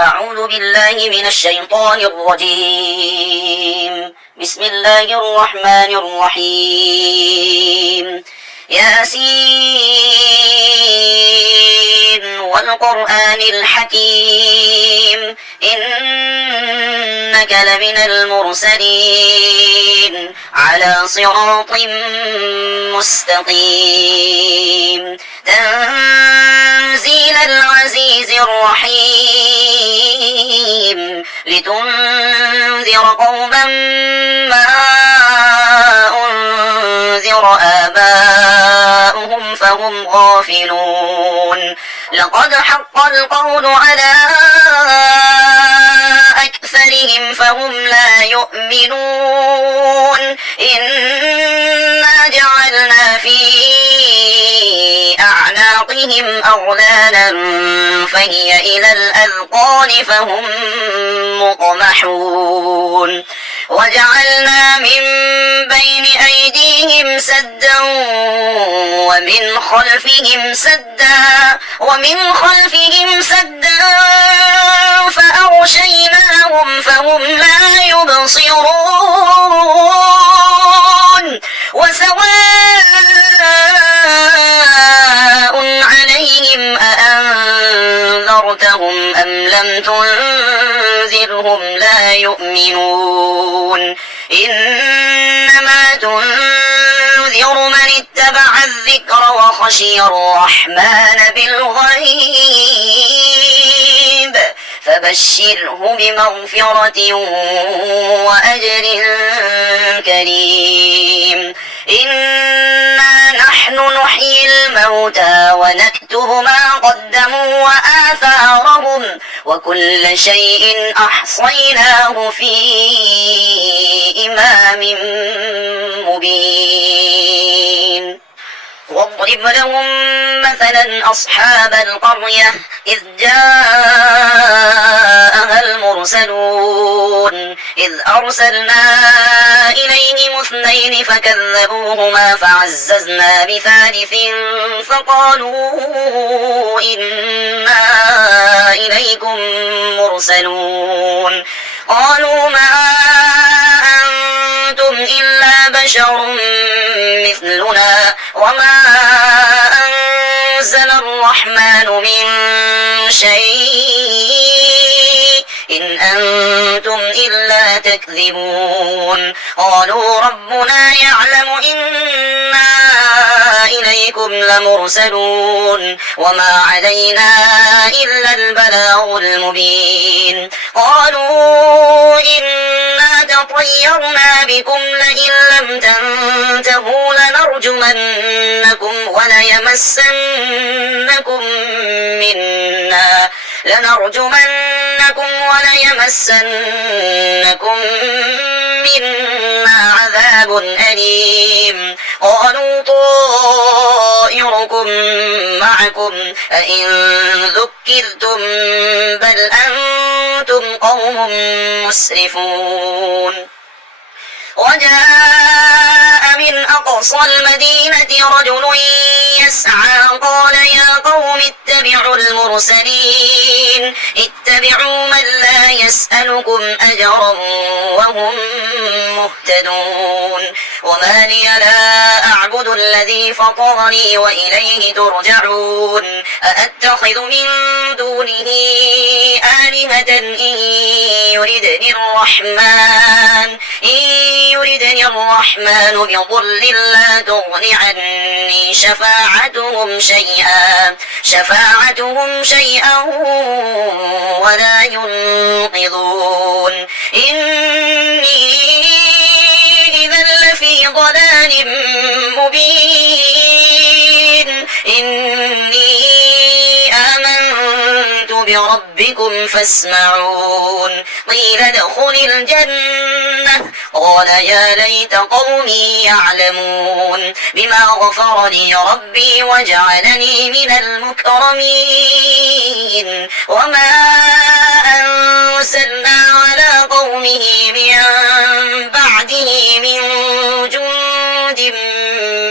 أعوذ بالله من الشيطان الرجيم. بسم الله الرحمن الرحيم. ياسين والقرآن الحكيم إنك لمن المرسلين على صراط مستقيم تنزيل العزيز الرحيم لتنذر قوما ما أنذر آباؤهم فهم غافلون لقد حق القول على أكثرهم فهم لا يؤمنون إنا جعلنا في أعناقهم أغلالا فهي إلى الأذقان فهم مقمحون وجعلنا من بين أيديهم سدا ومن خلفهم سدا فأغشيناهم فهم لا يبصرون وسواء عليهم أأنذرتهم أم لم تنذرهم لا يؤمنون إنما تنذر من اتبع الذكر وخشي الرحمن بالغيب فبشره بمغفرة وأجر كريم إنا نحن نحيي الموتى ونكتب ما قدموا وآثارهم وكل شيء أحصيناه في إمام مبين واضرب لهم مثلا أصحاب القرية إذ جاءها المرسلون إذ أرسلنا إليهم اثنين فكذبوهما فعززنا بثالث فقالوا إنا إليكم مرسلون قالوا ما أنتم إلا بشر مثلنا وما أنزل الرحمن من شيء إن أنتم إلا تكذبون قالوا ربنا يعلم إنا إليكم لمرسلون وما علينا إلا البلاغ المبين قالوا إنا تطيرنا بكم لئن لم تنتهوا لنرجمنكم وليمسنكم منا عذاب أليم قالوا طائركم معكم أئن ذكرتم بل أنتم قوم مسرفون وجاء من أقصى المدينة رجل يسعى قال يا قوم اتبعوا المرسلين اتبعوا من لا يسألكم أجرا وهم مهتدون وما لي لا أعبد الذي فطرني وإليه ترجعون أأتخذ من دونه آلهة إن يردني الرحمن بضر لا تغن عني شفاعتهم شيئا ولا ينقذون إني إذا لفي ضلال مبين إني آمنت بربكم فاسمعون قيل ادخل الجنة قال يا ليت قومي يعلمون بما غفر لي ربي وجعلني من المكرمين وما أرسلنا على قومه من بعده من جند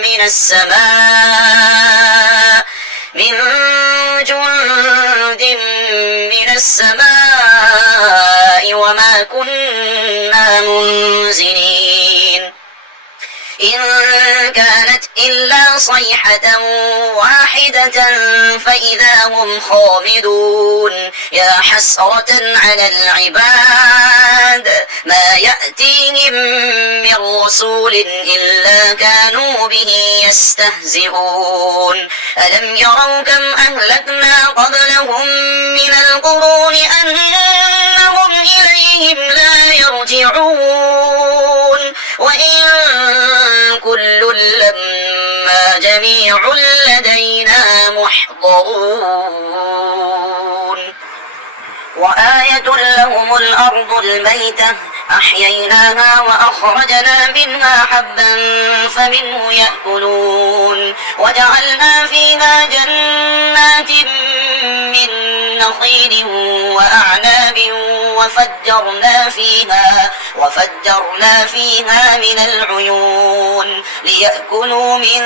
من السماء السماء وما كنا منزلين إن كانت إلا صيحة واحدة فإذا هم خامدون يا حسرة على العباد ما يأتيهم من رسول إلا كانوا به يستهزئون ألم يروا كم أهلكنا قبلهم من القرون أنهم إليهم لا يرجعون وإن كل لما جميع لدينا محضرون وآية لهم الأرض الميتة أحييناها وأخرجنا منها حبا فمنه يأكلون وجعلنا فيها جنات من نخيل وأعناب وفجرنا فيها من العيون ليأكلوا من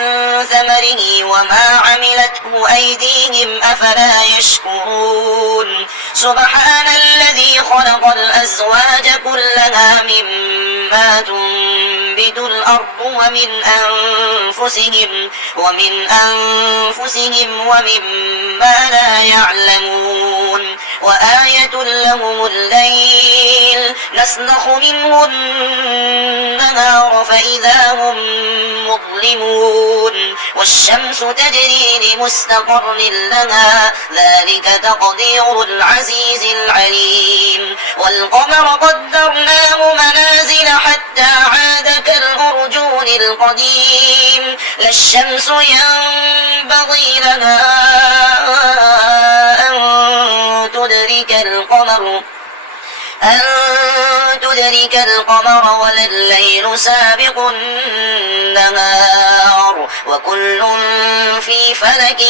ثمره وما عملته أيديهم أفلا يشكرون سبحان الذي خلق الأزواج كلها مما تنبت الأرض ومن أنفسهم ومما لا يعلمون وآية لهم الليل نسلخ منه النهار فإذا هم مظلمون والشمس تجري لمستقر لها ذلك تقدير العزيز العليم والقمر قدرناه منازل حتى عاد كالأرجون القديم لا الشمس ينبغي لها أن تدرك القمر ولا الليل سابق النهار وكل في فلك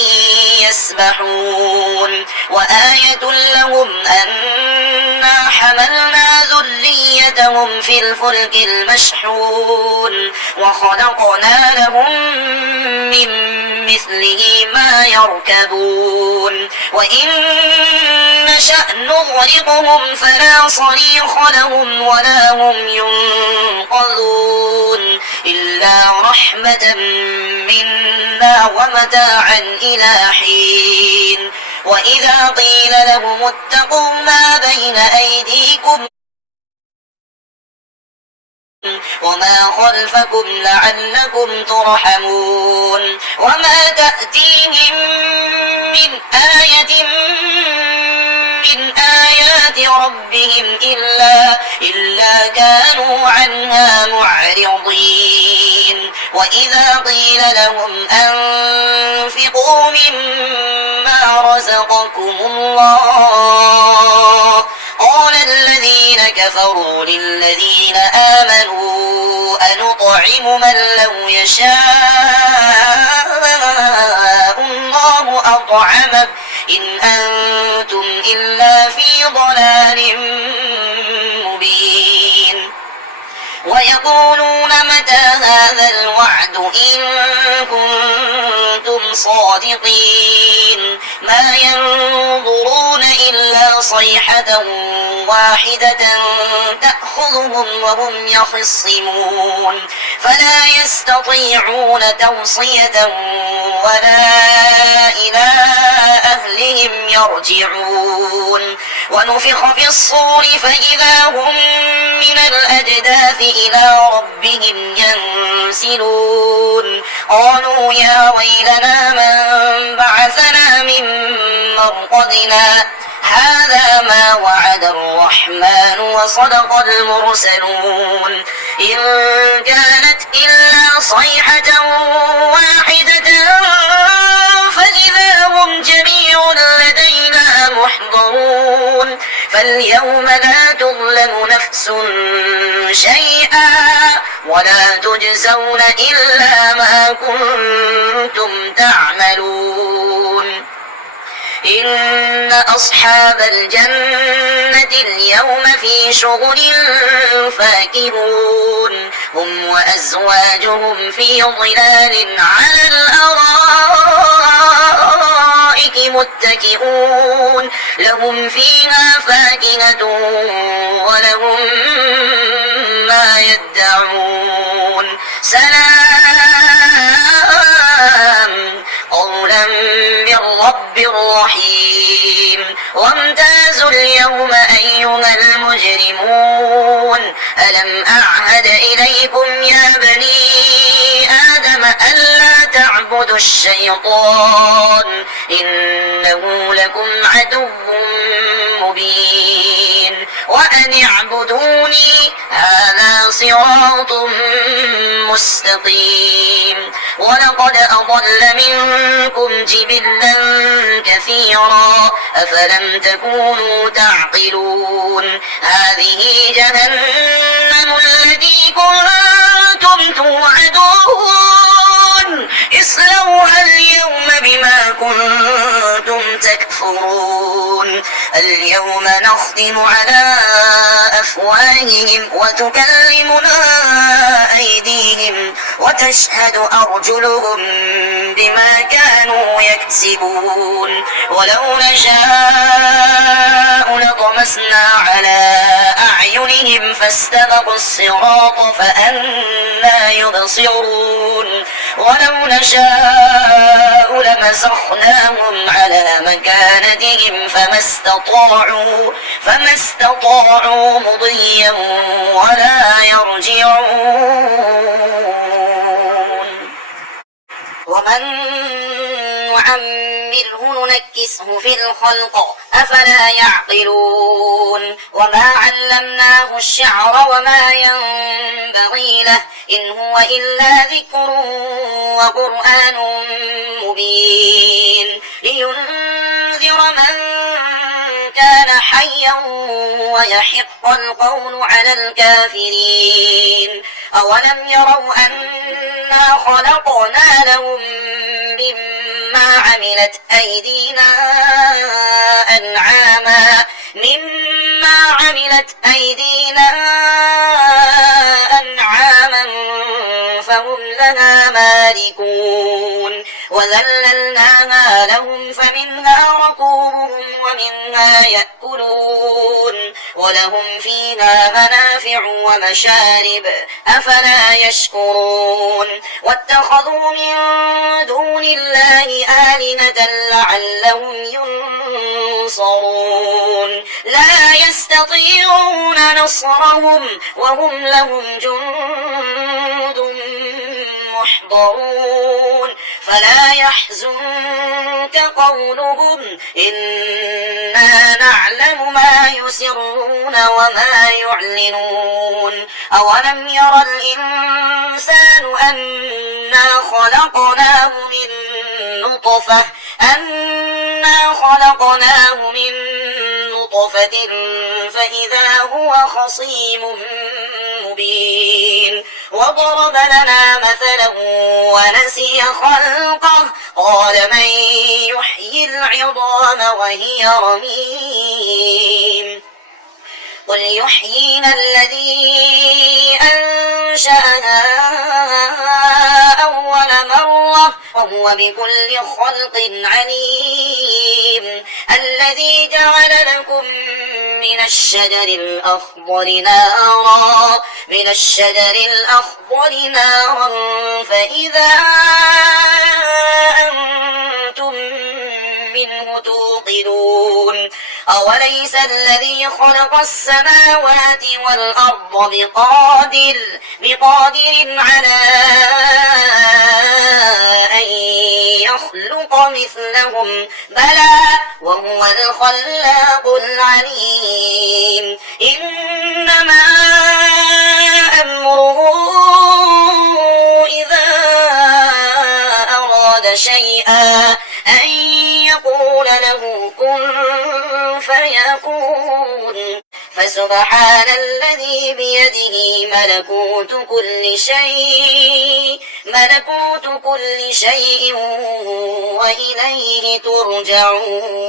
يسبحون وآية لهم أنا حملنا ذريتهم في الفلك المشحون وخلقنا لهم من مثله ما يركبون وإن نشأ نغرقهم فلا صريخ لهم ولا هم ينقذون إلا رحمة منا ومتاعا إلى حين وإذا قيل لهم اتقوا ما بين أيديكم وما خلفكم لعلكم ترحمون وما تأتيهم من آية من آيات ربهم إلا كانوا عنها معرضين وإذا قيل لهم أنفقوا مما رزقكم الله قال الذين كفروا للذين آمنوا أنطعم من لو يشاء الله أطعمه إن أنتم إلا في ضلال مبين ويقولون متى هذا الوعد إن كنتم صادقين ما ينظرون إلا صيحة واحدة تأخذهم وهم يخصمون فلا يستطيعون توصية ولا إلى أهلهم يرجعون ونفخ في الصور فإذا هم من الأجداث إلى ربهم ينسلون قالوا يا ويلنا من بعثنا من مرقدنا هذا ما وعد الرحمن وصدق المرسلون إن كانت إلا صيحة واحدة فإذا هم جميع لدينا محضرون فاليوم لا تظلم نفس شيئا ولا تجزون إلا ما كنتم تعملون إن أصحاب الجنة اليوم في شغل فاكهون هم وأزواجهم في ظلال على الأرائك الأرائك متكئون لهم فيها فاكهة ولهم ما يدعون سلام قولا من رب رحيم وامتازوا اليوم أيها المجرمون ألم أعهد إليكم يا بني آدم ألا تعبدوا الشيطان إنه لكم عدو مبين وأن اعبدوني هذا صراط مستقيم ولقد أضل منكم جبلا كثيرا أفلم تكونوا تعقلون هذه جهنم التي كنتم توعدون اصلوها اليوم بما كنتم تكفرون اليوم نختم على أفواههم وتكلمنا أيديهم وتشهد أرجلهم بما كانوا يكسبون ولو نشاء لطمسنا على أعينهم فاستبقوا الصراط فأنى يبصرون ولو نشاء لمسخناهم على مكانتهم فما استطاعوا مضيا ولا يرجعون ومن نعمره ننكسه في الخلق أفلا يعقلون وما علمناه الشعر وما ينبغي له إن هو إلا ذكر وقرآن مبين لينذر من كان حيا ويحق القول على الكافرين أولم يروا أنا خلقنا لهم مما عملت أيدينا أنعاما فهم لها مالكون وذللناها لهم فمنها ركوبهم ومنها يأكلون ولهم فيها منافع ومشارب أفلا يشكرون واتخذوا من دون الله آلهة لعلهم ينصرون لا يستطيعون نصرهم وهم لهم جند محضرون فلا يحزنك قولهم إنا نعلم ما يسرون وما يعلنون أولم ير الإنسان أنا خلقناه من نطفة فإذا هو خصيم مبين وضرب لنا مثلا ونسي خلقه قال من يحيي العظام وهي رميم قل يحيينا الذي أنشأها أول مرة وهو بكل خلق عليم الذي جعل لكم من الشجر الأخضر نارا فإذا أنتم منه توقدون أوليس الذي خلق السماوات والأرض بقادر على أن يخلق مثلهم بلى وهو الخلاق العليم إنما أمره إذا أراد شيئا أن يقول له كن فيكون فسبحان الذي بيده ملكوت كل شيء وإليه ترجعون.